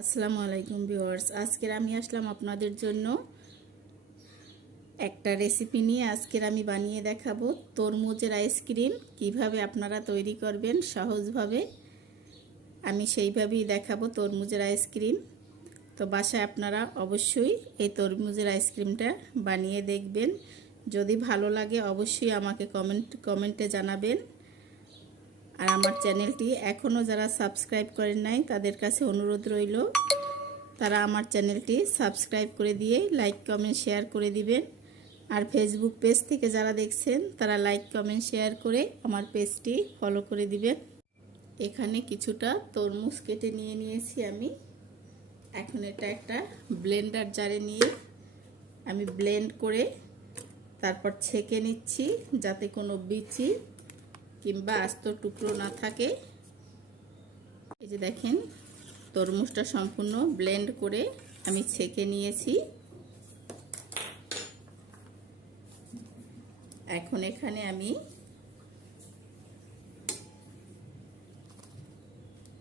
আসসালামু আলাইকুম ভিউয়ার্স, আজকের আমি আসলাম আপনাদের জন্য একটা রেসিপি নিয়ে। আজকের আমি বানিয়ে দেখাবো তরমুজের আইসক্রিম। কিভাবে আপনারা তৈরি করবেন সহজভাবে, আমি সেইভাবেই দেখাবো তরমুজের আইসক্রিম। তো বাসায় আপনারা অবশ্যই এই তরমুজের আইসক্রিমটা বানিয়ে দেখবেন। যদি ভালো লাগে অবশ্যই আমাকে কমেন্টে জানাবেন। আর আমার চ্যানেলটি এখনও যারা সাবস্ক্রাইব করেন নাই তাদের কাছে অনুরোধ রইল, তারা আমার চ্যানেলটি সাবস্ক্রাইব করে দিয়ে লাইক কমেন্ট শেয়ার করে দিবেন। আর ফেসবুক পেজ থেকে যারা দেখছেন তারা লাইক কমেন্ট শেয়ার করে আমার পেজটি ফলো করে দিবেন। এখানে কিছুটা তরমুজ কেটে নিয়েছি আমি। এখন এটা একটা ব্লেন্ডার জারে নিয়ে আমি ব্লেন্ড করে তারপর ছেঁকে নিচ্ছি, যাতে কোনো বিচি কিংবা আস্ত টুকরো না থাকে। এই যে দেখেন, তরমুজটা সম্পূর্ণ ব্লেন্ড করে আমি ছেঁকে নিয়েছি। এখন এখানে আমি